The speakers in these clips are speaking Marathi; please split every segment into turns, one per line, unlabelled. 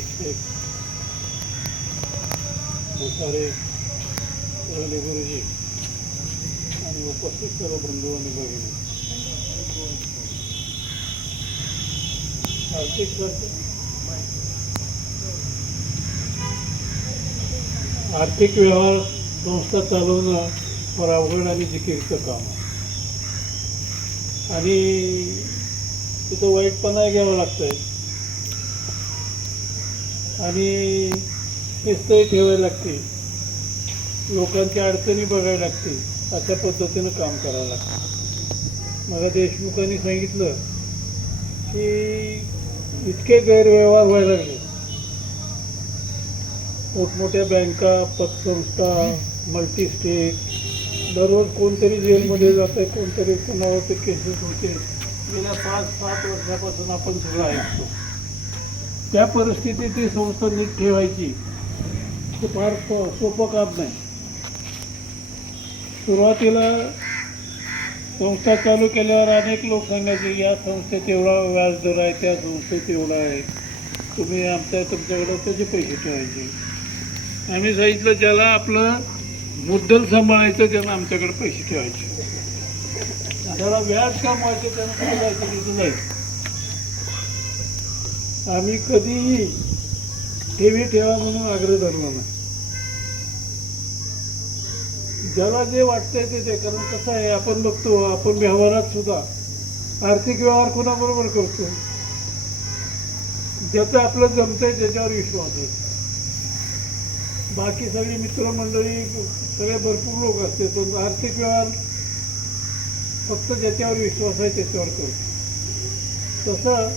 शिक्षक भुसारे रोले गुरुजी. आणि उपस्थित सर्व बंधू आणि भगिनी. आर्थिक खर्च आर्थिक व्यवहार संस्था चालवणं फार अवघड आणि जिकिरीचं काम आहे. आणि तिथं वाईटपणा घ्यावं लागतंय. आणि शिस्तही ठेवायला लागते लोकांच्या अडचणी बघायला लागते अशा पद्धतीनं काम करावं लागतं मला देशमुखांनी सांगितलं की इतके गैरव्यवहार व्हायला लागले. मोठमोठ्या बँका पतसंस्था मल्टी स्टेट दररोज कोणतरी जेलमध्ये जात आहे कोणतरी कोणावरती केसेस होते गेल्या पाच सात वर्षापासून आपण सगळं ऐकतो. त्या परिस्थितीत ती संस्था नीट ठेवायची हे फार सोपं काम नाही. सुरुवातीला संस्था चालू केल्यावर अनेक लोक सांगायचे या संस्थेत एवढा व्याजदर आहे त्या संस्थेत एवढा आहे. तुम्ही आमच्या तुमच्याकडे त्याचे पैसे ठेवायचे. आम्ही सांगितलं ज्याला आपलं मुद्दल सांभाळायचं त्यानं आमच्याकडे पैसे ठेवायचे. त्याला व्याज कमवायचे त्यानं जायचं तिथं जायचं. आम्ही कधीही ठेवी ठेवा म्हणून आग्रह धरला नाही. ज्याला जे वाटतंय ते ते कारण कसं आहे आपण बघतो आपण व्यवहारात सुद्धा आर्थिक व्यवहार कोणाबरोबर करतो? ज्याचं आपलं जमतंय त्याच्यावर विश्वास आहे. बाकी सगळी मित्रमंडळी सगळे भरपूर लोक असते पण आर्थिक व्यवहार फक्त ज्याच्यावर विश्वास आहे त्याच्यावर करतो. तसं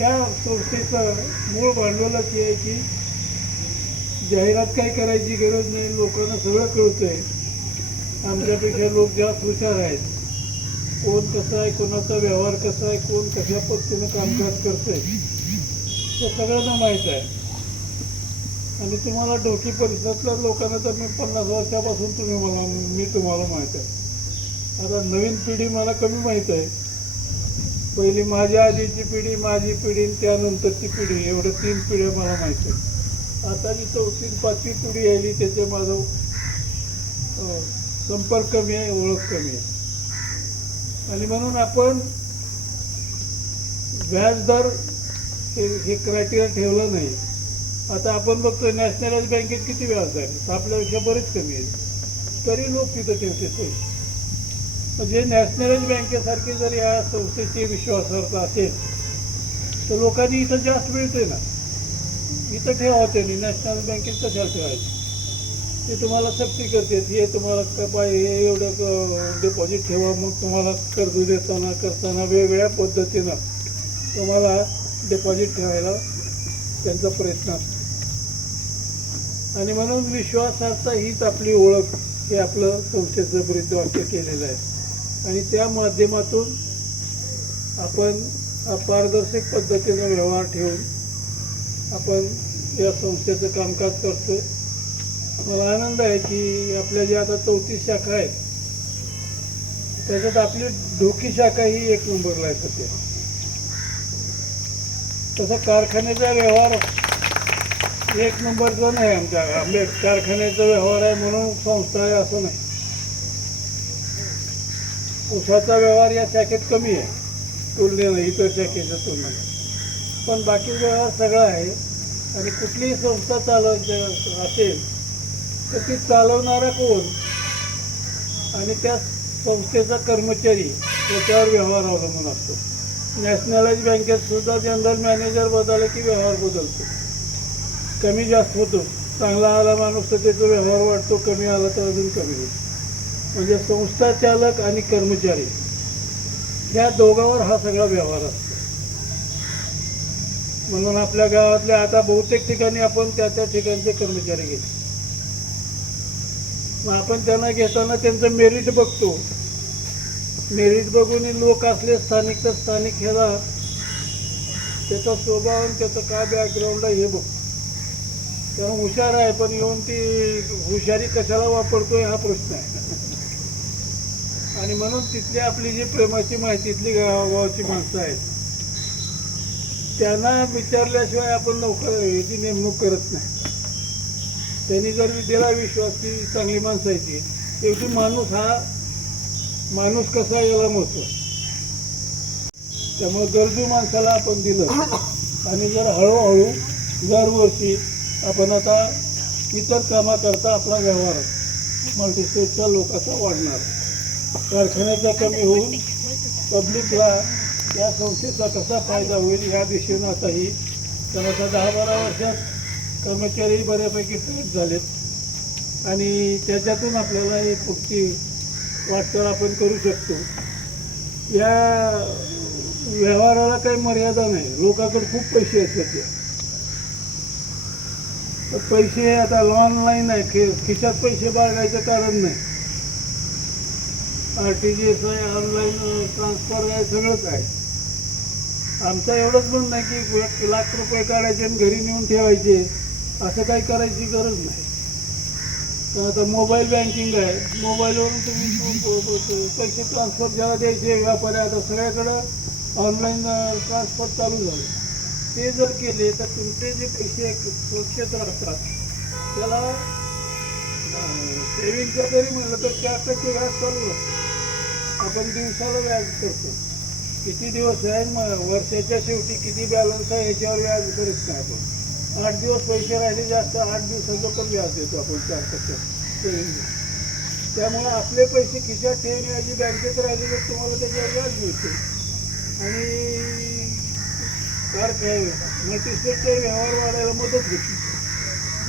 या संस्थेचं मूळ भांडवलच हे आहे की जाहिरात काही करायची गरज नाही लोकांना सगळं कळतंय. आमच्यापेक्षा लोक जास्त हुशार आहेत. कोण कसं आहे कोणाचा व्यवहार कसा आहे कोण कशा पद्धतीनं कामकाज करतंय ते सगळ्यांना माहीत आहे. आणि तुम्हाला डोकी परिसरातल्या लोकांना तर मी पन्नास वर्षापासून तुम्ही मला मी तुम्हाला माहीत आहे. आता नवीन पिढी मला कमी माहीत आहे. पहिली माझ्या आधीची पिढी माझी पिढी आणि त्यानंतरची पिढी एवढं तीन पिढ्या मला माहीत आहे आता जी चौथी पाचवी पिढी यायली त्याचे माझं संपर्क कमी आहे ओळख कमी आहे. आणि म्हणून आपण व्याजदर हे हे क्रायटेरिया ठेवलं नाही. आता आपण बघतोय नॅशनलाइज बँकेत किती व्याज आहे आपल्यापेक्षा बरेच कमी आहे तरी लोक तिथं ठेवते पैसे. म्हणजे नॅशनलाइज बँकेसारखी जर या संस्थेची विश्वासार्हता असेल तर लोकांनी इथं जास्त मिळते ना इथं ठेवा त्यांनी नॅशनल बँकेत कशा ठेवायचं? ते तुम्हाला सक्ती करते हे तुम्हाला काय हे एवढं डिपॉझिट ठेवा मग तुम्हाला कर्ज देताना करताना वेगवेगळ्या पद्धतीनं तुम्हाला डिपॉझिट ठेवायला त्यांचा प्रयत्न असतो. आणि म्हणून विश्वासार्हता हीच आपली ओळख हे आपलं संस्थेचं ब्रीदवाक्य केलेलं आहे. आणि त्या माध्यमातून आपण पारदर्शक पद्धतीनं व्यवहार ठेवून आपण या संस्थेचं कामकाज करतोय. मला आनंद आहे की आपल्या ज्या आता चौतीस शाखा आहेत त्याच्यात आपली डोकी शाखा ही एक नंबरला आहे सध्या. तसं कारखान्याचा व्यवहार एक नंबरचा नाही आमच्या आंबे कारखान्याचा व्यवहार आहे म्हणून संस्था आहे असं नाही. उसाचा व्यवहार या शाखेत कमी आहे. तुलनेनं इतर शाखेच्या तुलनेनं पण बाकी व्यवहार सगळा आहे आणि कुठलीही संस्था चालव असेल तर ती चालवणारा कोण? आणि त्या संस्थेचा कर्मचारी याच्यावर व्यवहार अवलंबून असतो. नॅशनलाइज बँकेत सुद्धा जनरल मॅनेजर बदलला की व्यवहार बदलतो. कमी जास्त होतो. चांगला आला माणूस तर त्याचा व्यवहार वाढतो कमी आला तर अजून कमी होतो. म्हणजे संस्था चालक आणि कर्मचारी या दोघांवर हा सगळा व्यवहार असतो. म्हणून आपल्या गावातले आता बहुतेक ठिकाणी आपण त्या त्या ठिकाणचे कर्मचारी घेतो. मग आपण त्यांना घेताना त्यांचं मेरिट बघतो. मेरिट बघून लोक असले स्थानिक तर स्थानिक ह्याला त्याचा स्वभाव आणि त्याचं काय बॅकग्राऊंड आहे हे बघतो. तेव्हा हुशार आहे पण येऊन ती हुशारी कशाला वापरतोय हा प्रश्न आहे. आणि म्हणून तिथली आपली जी प्रेमाची माहिती तिथली गावागावाची माणसं आहेत. त्यांना विचारल्याशिवाय आपण नोकर याची नेमणूक करत नाही. त्यांनी जर दिला विश्वास की चांगली माणसं आहे ती शेवटी माणूस हा माणूस कसा याला मोठतो त्यामुळे गरजू माणसाला आपण दिलं. आणि जर हळूहळू दरवर्षी आपण आता इतर कामाकरता आपला व्यवहार मल्टीस्टेटच्या लोकांचा वाढणार. कारखान्याचा कमी होऊन पब्लिकला या संस्थेचा कसा फायदा होईल या दिशेनं आता ही तर आता दहा बारा वर्षात कर्मचारी बऱ्यापैकी तयार झालेत. आणि त्याच्यातून आपल्याला ही पुढची वाटचाल आपण करू शकतो. या व्यवहाराला काही मर्यादा नाही. लोकांकडे खूप पैसे आहेत सध्या तर पैसे आता ऑनलाईन आहे खि खिशात पैसे बाळगायचं कारण नाही. आर टी जी एस आहे ऑनलाईन ट्रान्सफर आहे सगळंच आहे. आमचं एवढंच म्हणणं आहे की लाख रुपये काढायचे आणि घरी नेऊन ठेवायचे असं काही करायची गरज नाही. तर आता मोबाईल बँकिंग आहे. मोबाईलवरून तुम्ही पैसे ट्रान्सफर ज्याला द्यायचे व्यापारी आता सगळ्याकडं ऑनलाईन ट्रान्सफर चालू झालं. ते जर केले तर तुमचे जे पैसे सुरक्षित राहतात त्याला सेविंगचं जरी म्हणलं तर चार टक्के व्याज चालू असतं आपण दिवसाला व्याज करतो. किती दिवस आहे वर्षाच्या शेवटी किती बॅलन्स आहे याच्यावर व्याज करत नाही आपण. आठ दिवस पैसे राहिले जास्त आठ दिवसाचं पण व्याज देतो आपण चार टक्के त्यामुळे आपले पैसे खिशात ठेवण्याऐवजी बँकेत राहिले तर तुम्हाला त्याच्यावर व्याज मिळते. आणि कार काय मल्टीस्टेटचे व्यवहार वाढायला मदत होती.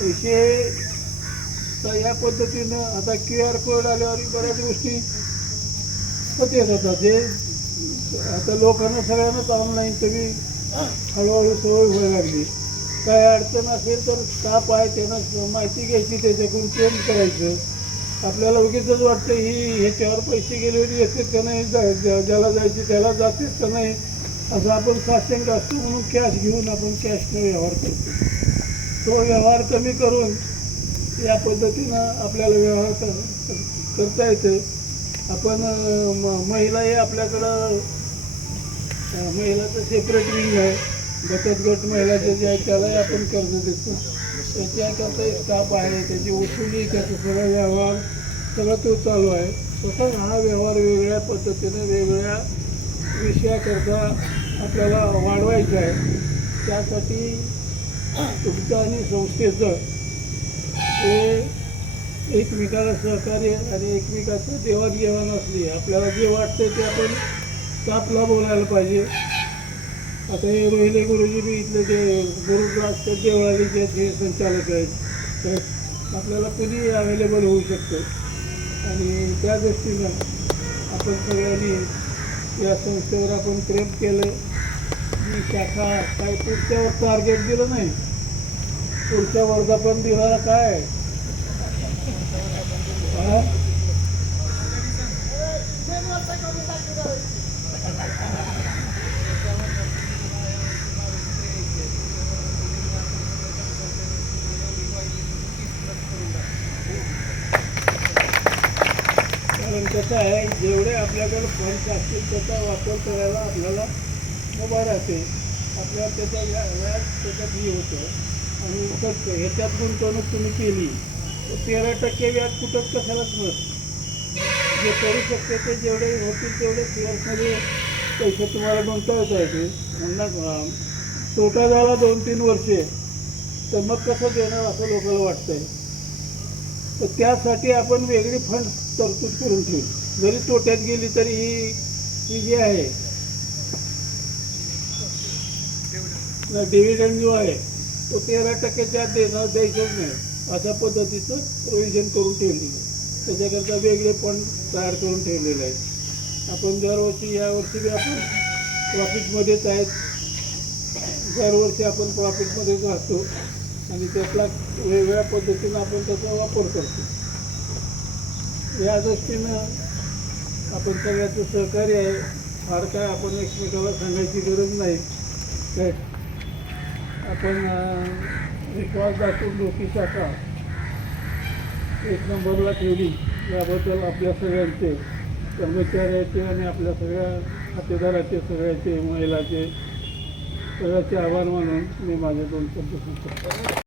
पैसे तर या पद्धतीनं आता क्यू आर कोड आल्यावर बऱ्याच गोष्टी होते होतात जे आता लोकांना सगळ्यांनाच ऑनलाईन तुम्ही हळूहळू सवय व्हायला लागली. काय अडचण असेल तर स्टाफ आहे त्यांना माहिती घ्यायची त्याच्याकडून चेंज करायचं. आपल्याला उगीच वाटतं ही ह्याच्यावर पैसे गेलेले येतात का नाही ज्याला जायचे त्याला जातेच का नाही असं आपण साशंक असतो म्हणून कॅश घेऊन आपण कॅशने व्यवहार करतो. तो व्यवहार कमी करून या पद्धतीनं आपल्याला व्यवहार कर करता येते आपण म- महिलाही आपल्याकडं महिलाचं सेपरेट विंग आहे. बचत गट महिलाचे जे आहे त्यालाही आपण कर्ज देतो. त्याच्याकरता एक स्टाफ आहे त्याची वसुली त्याचा सगळा व्यवहार सगळा तो चालू आहे. तसाच हा व्यवहार वेगळ्या पद्धतीने वेगळ्या विषयाकरता आपल्याला वाढवायचा आहे. त्यासाठी तुमचं आणि संस्थेचं हे एकमेकाला सहकार्य आणि एकमेकाचं देवाणघेवाण असली आपल्याला जे वाटतं ते आपण स्टाफला बोलायला पाहिजे. आता हे रोहिले गुरुजी मी इथले जे गुरुदास ते देवळालीचे जे संचालक आहेत तर आपल्याला कुणीही अवेलेबल होऊ शकतो? आणि त्या दृष्टीनं आपण सगळ्यांनी या संस्थेवर आपण प्रेम केलं. मी शाखा काय पुढच्या टार्गेट दिलं नाही. पुढच्या वर्धापन दिवाळा काय? आहे? कारण कसं आहे जेवढे आपल्याकडे फंड्स असतील त्याचा वापर करायला आपल्याला उभा राहते. आपल्याला त्याचा व्याज त्याच्यात हे होतं. आणि उतरतं ह्याच्यात गुंतवणूक तुम्ही केली. तेरा टक्के व्याज कुठंच कशालाच नसतं जे करू शकते ते जेवढे होतील तेवढे शेअर्समध्ये पैसे तुम्हाला गुंतवता येते म्हणणार तोटा झाला दोन तीन वर्षे तर मग कसं देणार असं लोकांना वाटतंय. तर त्यासाठी आपण वेगळी फंड तरतूद करून ठेवू. जरी तोट्यात गेली तरी ही ही जी आहे डिव्हिडंड जो आहे तो तेरा टक्क्याच्या देणार द्यायचंच नाही. अशा पद्धतीचं प्रोव्हिजन करून ठेवलेलं आहे. त्याच्याकरता वेगळे फंड तयार करून ठेवलेले आहेत. आपण दरवर्षी यावर्षी बी आपण प्रॉफिटमध्येच आहेत. दरवर्षी आपण प्रॉफिटमध्येच राहतो. आणि त्यातला वेगवेगळ्या पद्धतीनं आपण त्याचा वापर करतो. या दृष्टीनं आपण सगळ्याचं सहकार्य आहे. फार काय आपण एकमेकाला सांगायची गरज नाही. काय? आपण विश्वास दाखवून डोकीचा शाखा एक नंबरला ठेवली. याबद्दल आपल्या सगळ्यांचे कर्मचाऱ्याचे आणि आपल्या सगळ्या खातेदाराचे सगळ्याचे महिलाचे सगळ्याचे आभार मानून मी माझे दोन शब्द सांगतो.